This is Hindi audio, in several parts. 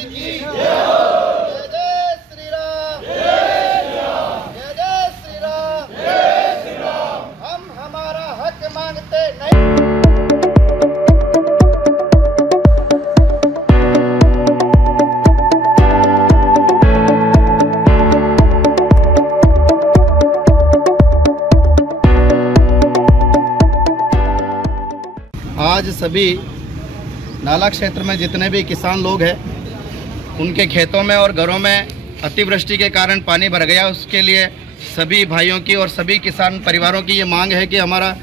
जी की जय हो। जय श्री राम, जय श्री राम, जय श्री राम। हम हमारा हक मांगते नहीं। आज सभी नाला क्षेत्र में जितने भी किसान लोग हैं, उनके खेतों में और घरों में अतिवृष्टि के कारण पानी भर गया। उसके लिए सभी भाइयों की और सभी किसान परिवारों की ये मांग है कि हमारा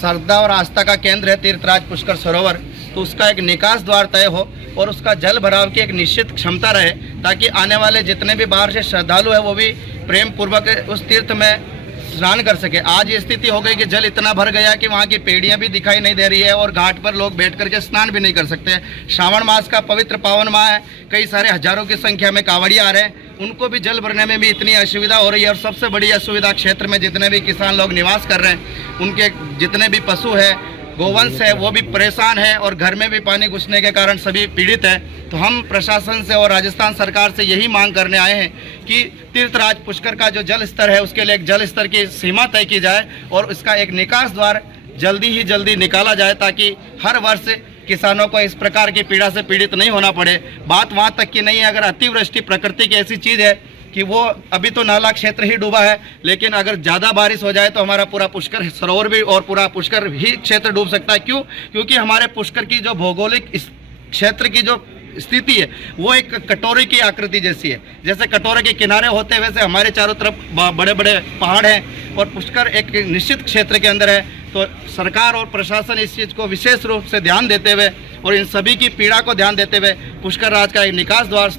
श्रद्धा और आस्था का केंद्र है तीर्थराज पुष्कर सरोवर, तो उसका एक निकास द्वार तय हो और उसका जल भराव की एक निश्चित क्षमता रहे, ताकि आने वाले जितने भी बाहर से श्रद्धालु हैं वो भी प्रेम पूर्वक उस तीर्थ में स्नान कर सके। आज ये स्थिति हो गई कि जल इतना भर गया कि वहाँ की पेड़ियाँ भी दिखाई नहीं दे रही है और घाट पर लोग बैठ करके स्नान भी नहीं कर सकते। श्रावण मास का पवित्र पावन माह है, कई सारे हजारों की संख्या में कांवड़िया आ रहे हैं, उनको भी जल भरने में भी इतनी असुविधा हो रही है। और सबसे बड़ी असुविधा क्षेत्र में जितने भी किसान लोग निवास कर रहे हैं, उनके जितने भी पशु है, गोवंश है, वो भी परेशान है और घर में भी पानी घुसने के कारण सभी पीड़ित हैं। तो हम प्रशासन से और राजस्थान सरकार से यही मांग करने आए हैं कि तीर्थराज पुष्कर का जो जल स्तर है उसके लिए एक जल स्तर की सीमा तय की जाए और इसका एक निकास द्वार जल्दी ही जल्दी निकाला जाए, ताकि हर वर्ष किसानों को इस प्रकार की पीड़ा से पीड़ित नहीं होना पड़े। बात वहाँ तक की नहीं है, अगर अतिवृष्टि प्रकृति की ऐसी चीज़ है कि वो अभी तो नाला क्षेत्र ही डूबा है, लेकिन अगर ज़्यादा बारिश हो जाए तो हमारा पूरा पुष्कर सरोवर भी और पूरा पुष्कर ही क्षेत्र डूब सकता है। क्यों? क्योंकि हमारे पुष्कर की जो भौगोलिक क्षेत्र की जो स्थिति है वो एक कटोरे की आकृति जैसी है। जैसे कटोरे के किनारे होते हैं वैसे हमारे चारों तरफ बड़े बड़े पहाड़ हैं और पुष्कर एक निश्चित क्षेत्र के अंदर है। तो सरकार और प्रशासन इस चीज़ को विशेष रूप से ध्यान देते हुए और इन सभी की पीड़ा को ध्यान देते हुए पुष्कर राज का एक निकास द्वार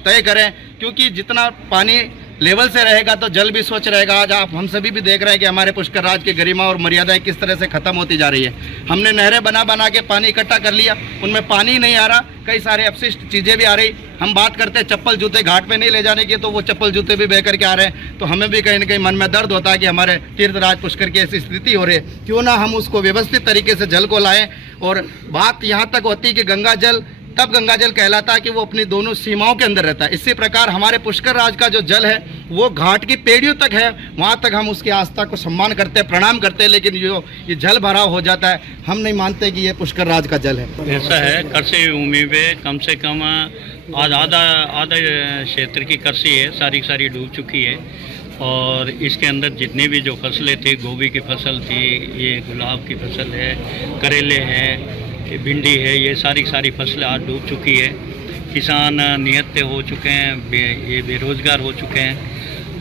तय करें, क्योंकि जितना पानी लेवल से रहेगा तो जल भी स्वच्छ रहेगा। आज आप हम सभी भी देख रहे हैं कि हमारे पुष्कर राज की गरिमा और मर्यादाएं किस तरह से खत्म होती जा रही है। हमने नहरें बना के पानी इकट्ठा कर लिया, उनमें पानी नहीं आ रहा, कई सारे अपशिष्ट चीज़ें भी आ रही। हम बात करते हैं चप्पल जूते घाट पे नहीं ले जाने की, तो वो चप्पल जूते भी बह करके आ रहे हैं। तो हमें भी कहीं ना कहीं मन में दर्द होता है कि हमारे तीर्थराज पुष्कर की ऐसी स्थिति हो रही है। क्यों ना हम उसको व्यवस्थित तरीके से जल को लाएँ। और बात यहाँ तक होती है कि गंगा जल तब गंगा जल कहलाता है कि वो अपनी दोनों सीमाओं के अंदर रहता है। इसी प्रकार हमारे पुष्कर राज का जो जल है वो घाट की पेड़ियों तक है, वहाँ तक हम उसकी आस्था को सम्मान करते हैं, प्रणाम करते हैं। लेकिन जो ये जल भराव हो जाता है, हम नहीं मानते कि ये पुष्कर राज का जल है। ऐसा है, कृषि भूमि पे कम से कम आज आधा क्षेत्र की कृषि है, सारी डूब चुकी है। और इसके अंदर जितने भी जो फसलें थी, गोभी की फसल थी, ये गुलाब की फसल है, करेले हैं, भिंडी है, ये सारी फसलें आज डूब चुकी है। किसान निहत्थे हो चुके हैं, ये बेरोजगार हो चुके हैं।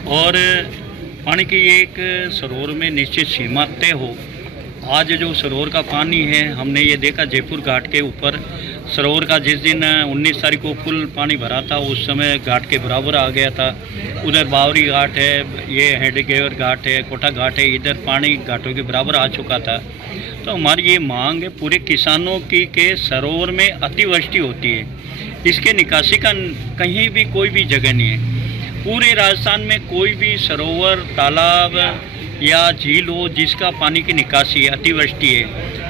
और पानी की एक सरोवर में निश्चित सीमा तय हो। आज जो सरोवर का पानी है, हमने ये देखा जयपुर घाट के ऊपर सरोवर का जिस दिन 19 तारीख को फुल पानी भरा था, उस समय घाट के बराबर आ गया था। उधर बावरी घाट है, ये हेडगेवर घाट है, कोटा घाट है, इधर पानी घाटों के बराबर आ चुका था। तो हमारी ये मांग है पूरे किसानों की के सरोवर में अतिवृष्टि होती है, इसके निकासी का कहीं भी कोई भी जगह नहीं है। पूरे राजस्थान में कोई भी सरोवर, तालाब या झील हो जिसका पानी की निकासी है, अतिवृष्टि है।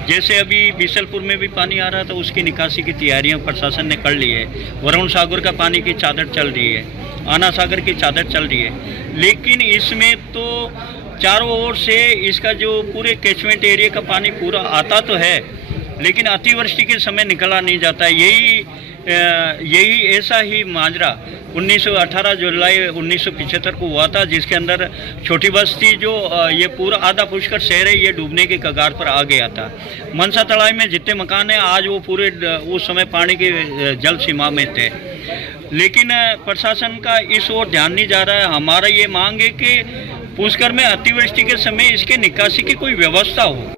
जैसे अभी बीसलपुर में भी पानी आ रहा था, उसकी निकासी की तैयारियां प्रशासन ने कर ली है। वरुण सागर का पानी की चादर चल रही है, आना सागर की चादर चल रही है। लेकिन इसमें तो चारों ओर से इसका जो पूरे कैचमेंट एरिया का पानी पूरा आता तो है, लेकिन अतिवृष्टि के समय निकला नहीं जाता है। यही ऐसा ही माजरा 18 जुलाई 1975 को हुआ था, जिसके अंदर छोटी बस्ती जो ये पूरा आधा पुष्कर शहर है, ये डूबने के कगार पर आ गया था। मनसा तलाई में जितने मकान हैं आज वो पूरे उस समय पानी के जल सीमा में थे, लेकिन प्रशासन का इस ओर ध्यान नहीं जा रहा है। हमारा ये मांग है कि पुष्कर में अतिवृष्टि के समय इसके निकासी की कोई व्यवस्था हो।